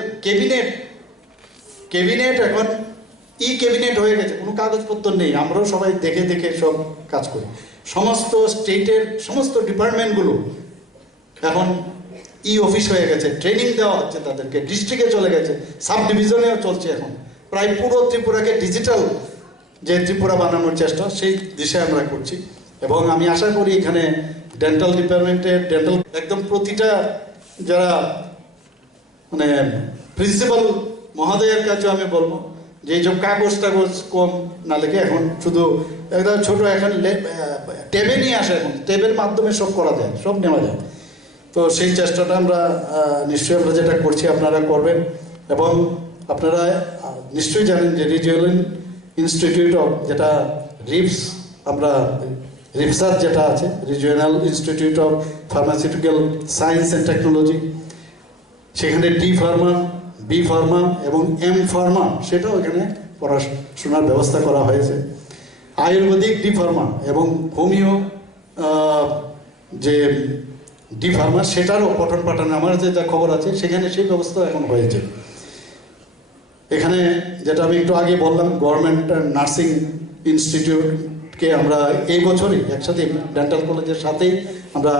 ক্যাবিনেট এখন ক্যাবিনেট হয়ে গেছে, কোনো কাগজপত্র নেই, আমরাও সবাই দেখে দেখে সব কাজ করি। সমস্ত স্টেটের সমস্ত ডিপার্টমেন্টগুলো এখন অফিস হয়ে গেছে, ট্রেনিং দেওয়া হচ্ছে তাদেরকে, ডিস্ট্রিক্টে চলে গেছে, সাব ডিভিশনেও চলছে এখন। প্রায় পুরো ত্রিপুরাকে ডিজিটাল যে ত্রিপুরা বানানোর চেষ্টা, সেই দিশায় আমরা করছি। এবং আমি আশা করি এখানে ডেন্টাল ডিপার্টমেন্টের ডেন্টাল একদম প্রতিটা যারা মানে প্রিন্সিপাল মহোদয়ের কাছে আমি বলবো যে এইসব কাগজ টাগজ কম না লেগে এখন শুধু একদম ছোট এখন ট্যাবে নিয়ে আসে, এখন ট্যাবের মাধ্যমে সব করা যায়, সব নেওয়া যায়। তো সেই চেষ্টাটা আমরা নিশ্চয়ই আমরা যেটা করছি আপনারা করবেন। এবং আপনারা নিশ্চয়ই জানেন যে রিজিওনাল ইনস্টিটিউট অফ যেটা রিপস, আমরা রিপসার যেটা আছে, regional institute of pharmaceutical science and technology, সেখানে ডি ফার্মা, বি ফার্মা এবং এম ফার্মা সেটাও এখানে পড়াশোনার ব্যবস্থা করা হয়েছে। আয়ুর্বেদিক ডি ফার্মা এবং হোমিও যে ডি ফার্মা সেটারও পঠন পাঠন আমার যেটা খবর আছে সেখানে সেই ব্যবস্থা এখন হয়েছে। এখানে যেটা আমি একটু আগে বললাম, গভর্নমেন্ট নার্সিং ইনস্টিটিউটকে আমরা এই বছরই একসাথে ডেন্টাল কলেজের সাথেই আমরা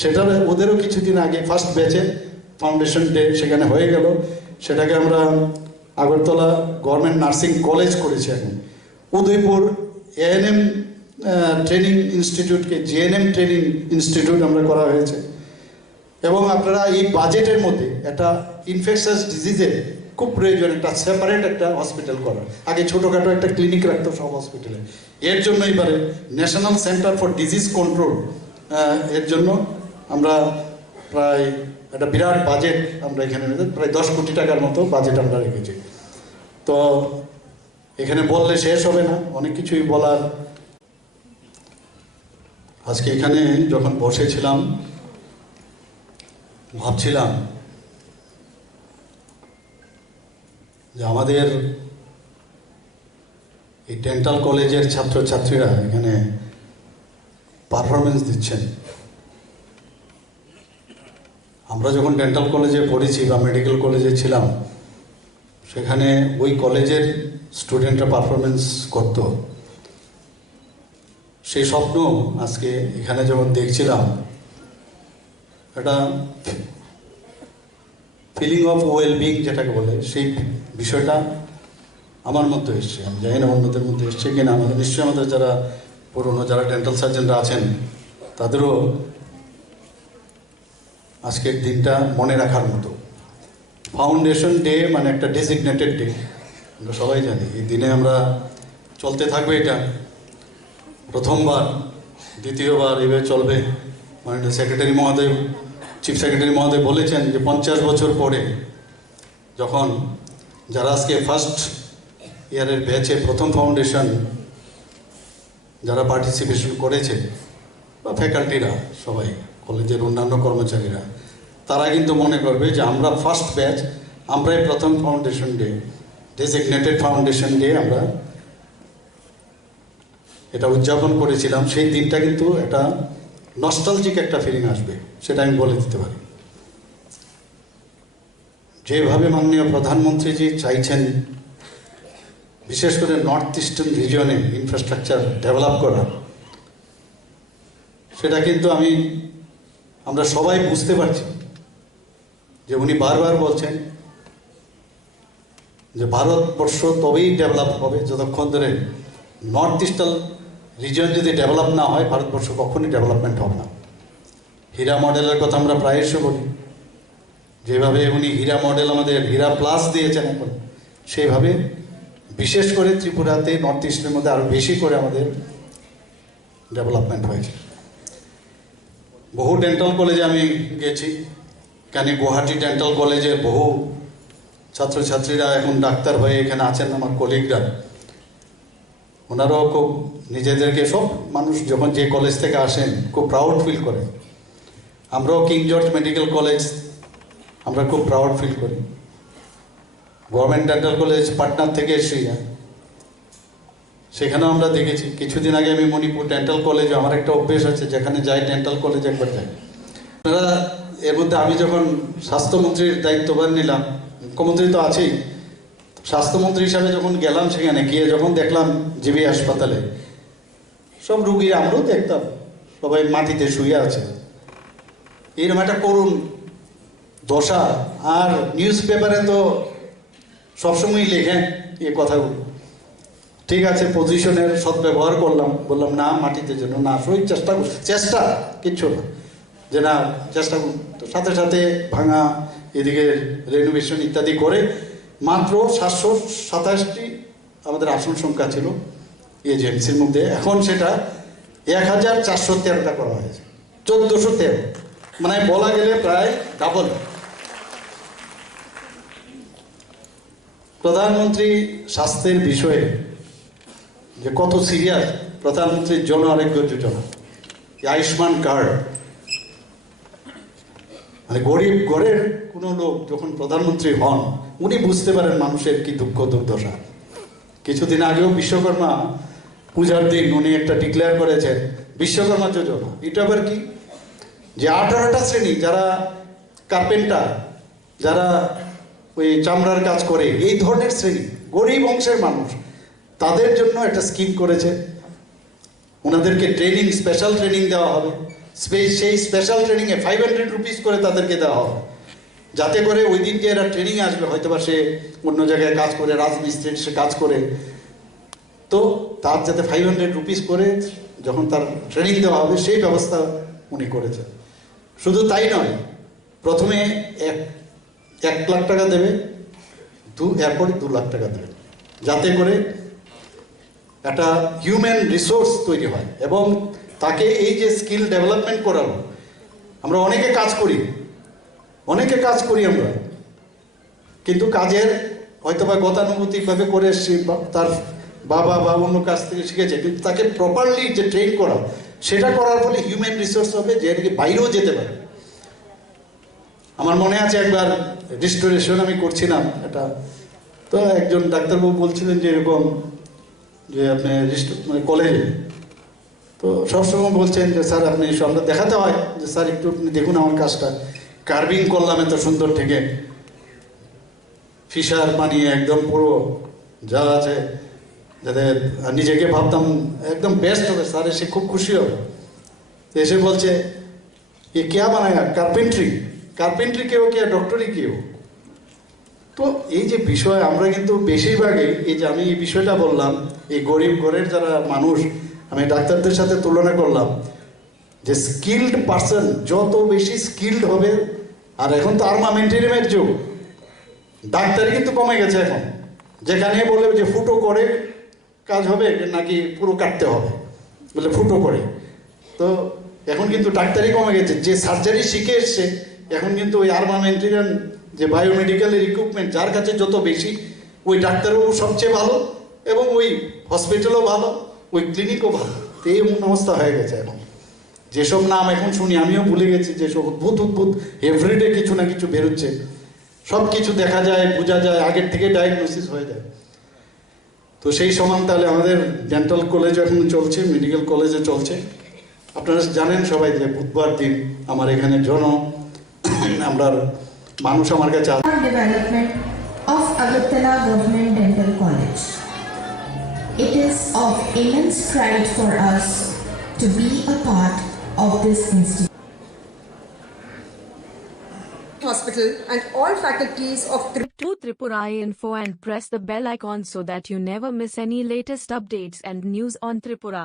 সেটার ওদেরও কিছুদিন আগে ফার্স্ট ব্যাচে ফাউন্ডেশন ডে সেখানে হয়ে গেল, সেটাকে আমরা আগরতলা গভর্নমেন্ট নার্সিং কলেজ করেছি। এখন উদয়পুর এএনএম ট্রেনিং ইনস্টিটিউটকে জিএনএম ট্রেনিং ইনস্টিটিউট আমরা করা হয়েছে। এবং আপনারা এই বাজেটের মধ্যে একটা ইনফেকশাস ডিজিজের খুব প্রয়োজন একটা সেপারেট একটা হসপিটাল করা, আগে ছোটোখাটো একটা ক্লিনিক রাখতো সব হসপিটালে, এর জন্য এবারে national centre for disease control, এর জন্য আমরা প্রায় একটা বিরাট বাজেট আমরা এখানে প্রায় 10 কোটি টাকার মতো বাজেট আমরা রেখেছি। তো এখানে বললে শেষ হবে না, অনেক কিছুই বলার। আজকে এখানে যখন বসেছিলাম ভাবছিলাম যে আমাদের এই ডেন্টাল কলেজের ছাত্রছাত্রীরা এখানে পারফরমেন্স দিচ্ছেন। আমরা যখন ডেন্টাল কলেজে পড়েছি বা মেডিকেল কলেজে ছিলাম, সেখানে ওই কলেজের স্টুডেন্টরা পারফরমেন্স করত, সেই স্বপ্ন আজকে এখানে যখন দেখছিলাম, একটা ফিলিং অফ ওয়েলবিং যেটাকে বলে, সেই বিষয়টা আমার মধ্যে এসছে। আমি জানি না অন্যদের মধ্যে এসছে কিনা, আমাদের নিশ্চয়ই আমাদের যারা পুরনো যারা ডেন্টাল সার্জনরা আছেন তাদেরও আজকের দিনটা মনে রাখার মতো। ফাউন্ডেশন ডে মানে একটা ডেজিগনেটেড ডে, আমরা সবাই জানি। এই দিনে আমরা চলতে থাকবে, এটা প্রথমবার, দ্বিতীয়বার এভাবে চলবে। মাননীয় সেক্রেটারি মহোদয়, চিফ সেক্রেটারি মহোদয় বলেছেন যে 50 বছর পরে যখন যারা আজকে ফার্স্ট ইয়ারের ব্যাচে প্রথম ফাউন্ডেশন যারা পার্টিসিপেশন করেছে বা ফ্যাকাল্টিরা সবাই, কলেজের অন্যান্য কর্মচারীরা, তারা কিন্তু মনে করবে যে আমরা ফার্স্ট ব্যাচ, আমরাই প্রথম foundation day, designated foundation day আমরা এটা উদযাপন করেছিলাম। সেই দিনটা কিন্তু একটা নস্টালজিক একটা ফিলিং আসবে, সেটা আমি বলে দিতে পারি। যেভাবে মাননীয় প্রধানমন্ত্রীজি চাইছেন বিশেষ করে নর্থ ইস্টার্ন রিজিয়নে ইনফ্রাস্ট্রাকচার ডেভেলপ করা, সেটা কিন্তু আমরা সবাই বুঝতে পারছি যে উনি বারবার বলছেন যে ভারতবর্ষ তবেই ডেভেলপ হবে যতক্ষণ ধরে নর্থ ইস্টার্ন রিজিয়ন যদি ডেভেলপ না হয়, ভারতবর্ষ কখনই ডেভেলপমেন্ট হবে না। হীরা মডেলের কথা আমরা প্রায়শই বলি, যেভাবে উনি হীরা মডেল আমাদের হীরা প্লাস দিয়েছেন এখন, সেইভাবে বিশেষ করে ত্রিপুরাতে নর্থ ইস্টের মধ্যে আরও বেশি করে আমাদের ডেভেলপমেন্ট হয়েছে। বহু ডেন্টাল কলেজে আমি গেছি, এখানে গুয়াহাটি ডেন্টাল কলেজে বহু ছাত্রছাত্রীরা এখন ডাক্তার হয়ে এখানে আছেন, আমার কলিগরা, ওনারাও খুব নিজেদেরকে, সব মানুষ যখন যে কলেজ থেকে আসেন খুব প্রাউড ফিল করে। আমরাও কিং জর্জ মেডিকেল কলেজ আমরা খুব প্রাউড ফিল করি। গভর্নমেন্ট ডেন্টাল কলেজ পাটনার থেকে এসেছি, সেখানেও আমরা দেখেছি। কিছুদিন আগে আমি মণিপুর ডেন্টাল কলেজে, আমার একটা অভ্যেস আছে, যেখানে যাই ডেন্টাল কলেজে একবার যাই। আপনারা এর মধ্যে আমি যখন স্বাস্থ্যমন্ত্রীর দায়িত্বভার নিলাম, মুখ্যমন্ত্রী তো আছেই, স্বাস্থ্যমন্ত্রী হিসাবে যখন গেলাম সেখানে গিয়ে যখন দেখলাম জিবি হাসপাতালে সব রুগীরা, আমরাও দেখতাম সবাই মাটিতে শুয়ে আছে, এরকম একটা করুণ দশা। আর নিউজ পেপারে তো সবসময় লেখেন এ কথাগুলো। ঠিক আছে, পজিশনের সদ্ব্যবহার করলাম, বললাম না মাটিতে যেন না শরীর চেষ্টা কিচ্ছু না, যে না চেষ্টা করুন। তো সাথে সাথে ভাঙা এদিকে রেনোভেশন ইত্যাদি করে মাত্র 727টি আমাদের আসন সংখ্যা ছিল এজেন্সির মধ্যে, এখন সেটা 1413টা করা হয়েছে, 1413, মানে বলা গেলে প্রায় ডাবল। প্রধানমন্ত্রী স্বাস্থ্যের বিষয়ে যে কত সিরিয়াস, প্রধানমন্ত্রীর জন আরোগ্য যোজনা, আয়ুষ্মান কার্ড, মানে গরিব ঘরের কোনো লোক যখন প্রধানমন্ত্রী হন উনি বুঝতে পারেন মানুষের কি দুঃখ দুর্দশা। কিছুদিন আগেও বিশ্বকর্মা পূজার দিন উনি একটা ডিক্লেয়ার করেছেন বিশ্বকর্মা যোজনা। এটা আবার কি, যে 18টা শ্রেণী যারা কার্পেন্টার, যারা ওই চামড়ার কাজ করে, এই ধরনের শ্রেণী গরিব অংশের মানুষ, তাদের জন্য একটা স্কিম করেছে। ওনাদেরকে ট্রেনিং, স্পেশাল ট্রেনিং দেওয়া হবে, সেই স্পেশাল ট্রেনিংয়ে 500 রুপিস করে তাদেরকে দেওয়া হবে, যাতে করে ওই দিনকে এরা ট্রেনিং আসবে, হয়তো বা সে অন্য জায়গায় কাজ করে, রাজমিস্ত্রির সে কাজ করে, তো তার যাতে 500 রুপিস করে যখন তার ট্রেনিং দেওয়া হবে সেই ব্যবস্থা উনি করেছেন। শুধু তাই নয়, প্রথমে 1 লাখ টাকা দেবে, এরপর 2 লাখ টাকা দেবে, যাতে করে একটা হিউম্যান রিসোর্স তৈরি হয় এবং তাকে এই যে স্কিল ডেভেলপমেন্ট করানো। আমরা অনেকে কাজ করি আমরা, কিন্তু কাজের হয়তো বা গতানুগতিকভাবে করে তার বাবা বা অন্য কাছ থেকে শিখেছে, কিন্তু তাকে প্রপারলি যে ট্রেন করা, সেটা করার ফলে হিউম্যান রিসোর্স হবে যে আর কি বাইরেও যেতে পারে। আমার মনে আছে একবার রিস্টোরেশন আমি করছিলাম এটা, তো একজন ডাক্তারবাবু বলছিলেন যে এরকম যে আপনি মানে কলেজে, তো সবসময় বলছেন যে স্যার আপনি আমরা দেখাতে হয় যে স্যার একটু আপনি দেখুন আমার কাজটা, কার্ভিং করলাম এত সুন্দর থেকে, ফিশার বানিয়ে একদম পুরো যা আছে, যাতে নিজেকে ভাবতাম একদম বেস্ট হবে, স্যার এসে খুব খুশি হবে। এসে বলছে এ क्या বানায়, কার্পেন্ট্রি কেউ কে ডক্টরি কেউ। তো এই যে বিষয়, আমরা কিন্তু বেশিরভাগই এই যে আমি এই বিষয়টা বললাম, এই গরিব ঘরের যারা মানুষ, আমি ডাক্তারদের সাথে তুলনা করলাম যে স্কিল্ড পার্সন যত বেশি স্কিল্ড হবে, আর এখন তো আর্মামেন্টারিয়ামের যুগ, ডাক্তারি কিন্তু কমে গেছে এখন, যেখানে বলে যে ফুটো করে কাজ হবে নাকি পুরো কাটতে হবে, বলে ফুটো করে। তো এখন কিন্তু ডাক্তারি কমে গেছে, যে সার্জারি শিখে এসছে এখন কিন্তু ওই আর্মামেন্টারিয়ান যে বায়োমেডিক্যালের ইকুইপমেন্ট যার কাছে যত বেশি, ওই ডাক্তারবাবু সবচেয়ে ভালো এবং ওই হসপিটালও ভালো, ওই ক্লিনিকও ভালো। তো এই অবস্থা হয়ে গেছে এখন। যেসব নাম এখন শুনি আমিও ভুলে গেছি, যেসব অদ্ভুত এভরিডে কিছু না কিছু বেরোচ্ছে, সব কিছু দেখা যায়, বোঝা যায়, আগের থেকে ডায়াগনোসিস হয়ে যায়। তো সেই সমান তাহলে আমাদের ডেন্টাল কলেজ এখন চলছে, মেডিকেল কলেজে চলছে। আপনারা জানেন সবাই যে বুধবার দিন আমার এখানে আমরা মানুষ আমার কাছে development of Agartala Government Dental College. It is of immense pride for us to be a part of this institute. Hospital and all faculties of To Tripura Info and press the bell icon so that you never miss any latest updates and news on Tripura.